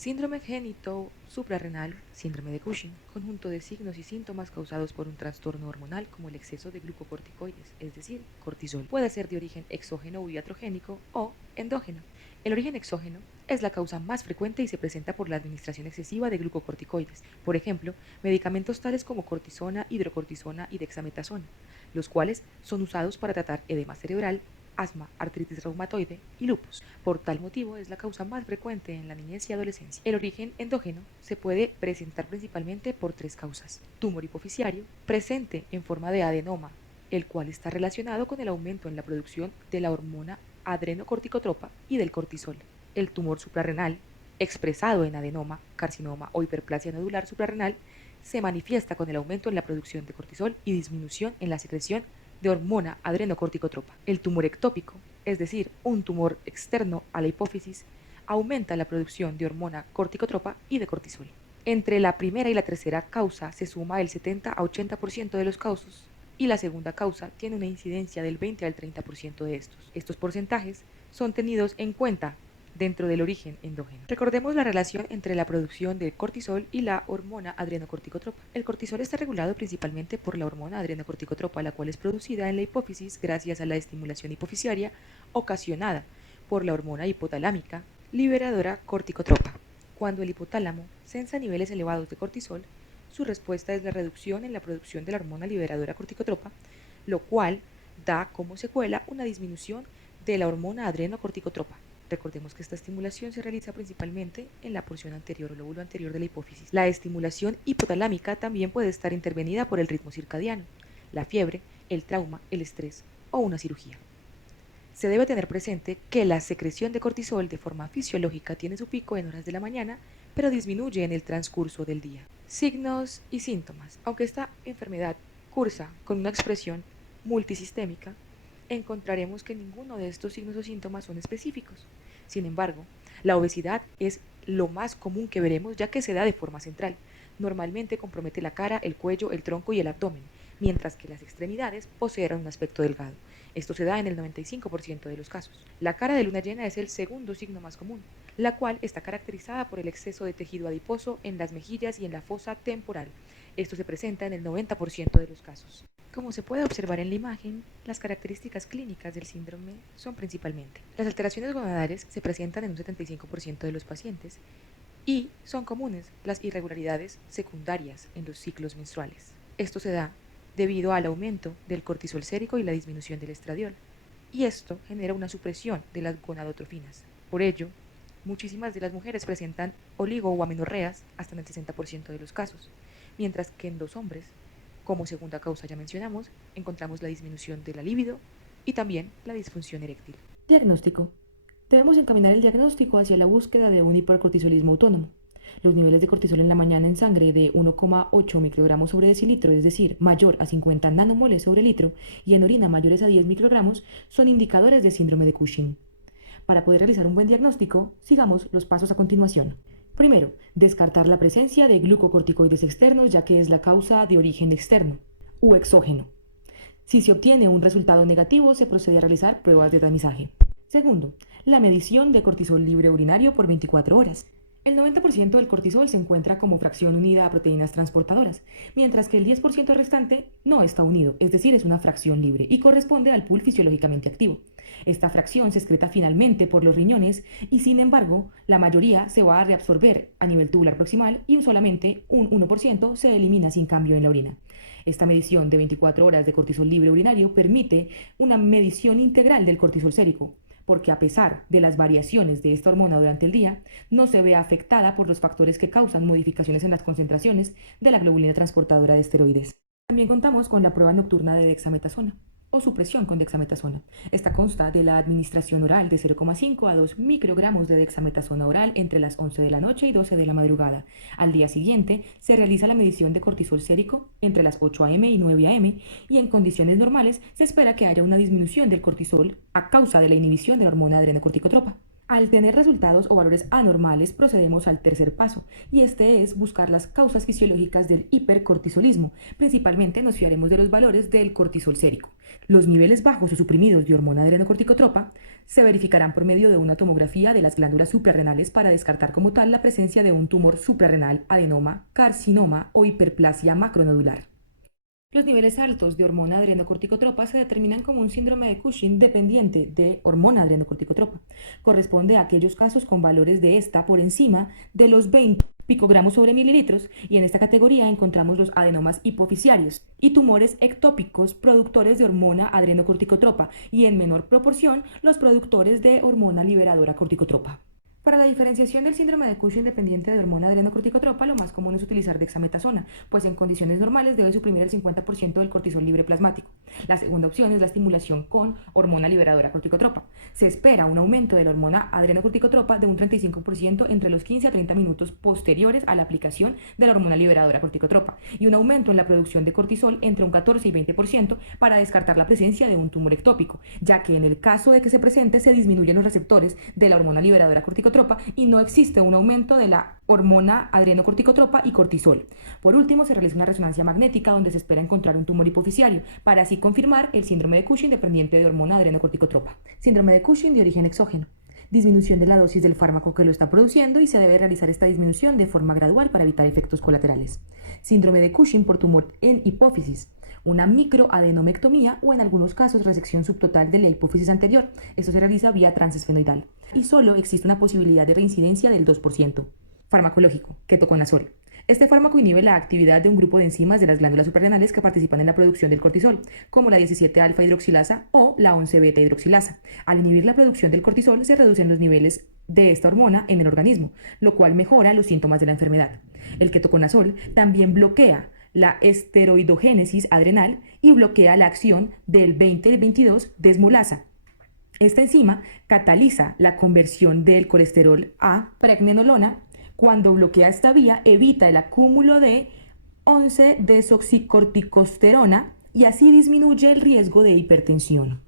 Síndrome génito suprarrenal, síndrome de Cushing, conjunto de signos y síntomas causados por un trastorno hormonal como el exceso de glucocorticoides, es decir, cortisol. Puede ser de origen exógeno o iatrogénico o endógeno. El origen exógeno es la causa más frecuente y se presenta por la administración excesiva de glucocorticoides, por ejemplo, medicamentos tales como cortisona, hidrocortisona y dexametasona, los cuales son usados para tratar edema cerebral, asma, artritis reumatoide y lupus. Por tal motivo es la causa más frecuente en la niñez y adolescencia. El origen endógeno se puede presentar principalmente por tres causas. Tumor hipofisiario, presente en forma de adenoma, el cual está relacionado con el aumento en la producción de la hormona adrenocorticotropa y del cortisol. El tumor suprarrenal, expresado en adenoma, carcinoma o hiperplasia nodular suprarrenal, se manifiesta con el aumento en la producción de cortisol y disminución en la secreción de hormona adrenocorticotropa. El tumor ectópico, es decir, un tumor externo a la hipófisis, aumenta la producción de hormona corticotropa y de cortisol. Entre la primera y la tercera causa se suma el 70 a 80% de los casos y la segunda causa tiene una incidencia del 20 al 30% de estos. Estos porcentajes son tenidos en cuenta dentro del origen endógeno. Recordemos la relación entre la producción de cortisol y la hormona adrenocorticotropa. El cortisol está regulado principalmente por la hormona adrenocorticotropa, la cual es producida en la hipófisis gracias a la estimulación hipofisiaria ocasionada por la hormona hipotalámica liberadora corticotropa. Cuando el hipotálamo sensa niveles elevados de cortisol, su respuesta es la reducción en la producción de la hormona liberadora corticotropa, lo cual da como secuela una disminución de la hormona adrenocorticotropa. Recordemos que esta estimulación se realiza principalmente en la porción anterior o lóbulo anterior de la hipófisis. La estimulación hipotalámica también puede estar intervenida por el ritmo circadiano, la fiebre, el trauma, el estrés o una cirugía. Se debe tener presente que la secreción de cortisol de forma fisiológica tiene su pico en horas de la mañana, pero disminuye en el transcurso del día. Signos y síntomas. Aunque esta enfermedad cursa con una expresión multisistémica, encontraremos que ninguno de estos signos o síntomas son específicos. Sin embargo, la obesidad es lo más común que veremos ya que se da de forma central. Normalmente compromete la cara, el cuello, el tronco y el abdomen, mientras que las extremidades poseen un aspecto delgado. Esto se da en el 95% de los casos. La cara de luna llena es el segundo signo más común, la cual está caracterizada por el exceso de tejido adiposo en las mejillas y en la fosa temporal. Esto se presenta en el 90% de los casos. Como se puede observar en la imagen, las características clínicas del síndrome son principalmente: las alteraciones gonadales se presentan en un 75% de los pacientes y son comunes las irregularidades secundarias en los ciclos menstruales. Esto se da debido al aumento del cortisol sérico y la disminución del estradiol, y esto genera una supresión de las gonadotrofinas. Por ello, muchísimas de las mujeres presentan oligo o amenorreas hasta en el 60% de los casos, mientras que en los hombres, como segunda causa ya mencionamos, encontramos la disminución de la libido y también la disfunción eréctil. Diagnóstico. Debemos encaminar el diagnóstico hacia la búsqueda de un hipercortisolismo autónomo. Los niveles de cortisol en la mañana en sangre de 1,8 microgramos sobre decilitro, es decir, mayor a 50 nanomoles sobre litro, y en orina mayores a 10 microgramos, son indicadores de síndrome de Cushing. Para poder realizar un buen diagnóstico, sigamos los pasos a continuación. Primero, descartar la presencia de glucocorticoides externos, ya que es la causa de origen externo u exógeno. Si se obtiene un resultado negativo, se procede a realizar pruebas de tamizaje. Segundo, la medición de cortisol libre urinario por 24 horas. El 90% del cortisol se encuentra como fracción unida a proteínas transportadoras, mientras que el 10% restante no está unido, es decir, es una fracción libre y corresponde al pool fisiológicamente activo. Esta fracción se excreta finalmente por los riñones y, sin embargo, la mayoría se va a reabsorber a nivel tubular proximal y solamente un 1% se elimina sin cambio en la orina. Esta medición de 24 horas de cortisol libre urinario permite una medición integral del cortisol sérico, porque a pesar de las variaciones de esta hormona durante el día, no se ve afectada por los factores que causan modificaciones en las concentraciones de la globulina transportadora de esteroides. También contamos con la prueba nocturna de dexametasona o supresión con dexametasona. Esta consta de la administración oral de 0,5 a 2 microgramos de dexametasona oral entre las 11 de la noche y 12 de la madrugada. Al día siguiente se realiza la medición de cortisol sérico entre las 8 am y 9 am y en condiciones normales se espera que haya una disminución del cortisol a causa de la inhibición de la hormona adrenocorticotropa. Al tener resultados o valores anormales, procedemos al tercer paso, y este es buscar las causas fisiológicas del hipercortisolismo. Principalmente nos fiaremos de los valores del cortisol sérico. Los niveles bajos o suprimidos de hormona adrenocorticotropa se verificarán por medio de una tomografía de las glándulas suprarrenales para descartar como tal la presencia de un tumor suprarrenal, adenoma, carcinoma o hiperplasia macronodular. Los niveles altos de hormona adrenocorticotropa se determinan como un síndrome de Cushing dependiente de hormona adrenocorticotropa. Corresponde a aquellos casos con valores de esta por encima de los 20 picogramos sobre mililitros, y en esta categoría encontramos los adenomas hipofisiarios y tumores ectópicos productores de hormona adrenocorticotropa, y en menor proporción los productores de hormona liberadora corticotropa. Para la diferenciación del síndrome de Cushing dependiente de hormona adrenocorticotropa, lo más común es utilizar dexametasona, pues en condiciones normales debe suprimir el 50% del cortisol libre plasmático. La segunda opción es la estimulación con hormona liberadora corticotropa. Se espera un aumento de la hormona adrenocorticotropa de un 35% entre los 15 a 30 minutos posteriores a la aplicación de la hormona liberadora corticotropa, y un aumento en la producción de cortisol entre un 14 y 20% para descartar la presencia de un tumor ectópico, ya que en el caso de que se presente se disminuyen los receptores de la hormona liberadora corticotropa y no existe un aumento de la hormona adrenocorticotropa y cortisol. Por último, se realiza una resonancia magnética donde se espera encontrar un tumor hipofisiario para así confirmar el síndrome de Cushing dependiente de hormona adrenocorticotropa. Síndrome de Cushing de origen exógeno. Disminución de la dosis del fármaco que lo está produciendo, y se debe realizar esta disminución de forma gradual para evitar efectos colaterales. Síndrome de Cushing por tumor en hipófisis. Una microadenomectomía o en algunos casos resección subtotal de la hipófisis anterior. Esto se realiza vía transesfenoidal y solo existe una posibilidad de reincidencia del 2%. Farmacológico, ketoconazol. Este fármaco inhibe la actividad de un grupo de enzimas de las glándulas suprarrenales que participan en la producción del cortisol, como la 17-alfa hidroxilasa o la 11-beta hidroxilasa. Al inhibir la producción del cortisol, se reducen los niveles de esta hormona en el organismo, lo cual mejora los síntomas de la enfermedad. El ketoconazol también bloquea la esteroidogénesis adrenal y bloquea la acción del 20-22 desmolasa. Esta enzima cataliza la conversión del colesterol a pregnenolona. Cuando bloquea esta vía, evita el acúmulo de 11-desoxicorticosterona y así disminuye el riesgo de hipertensión.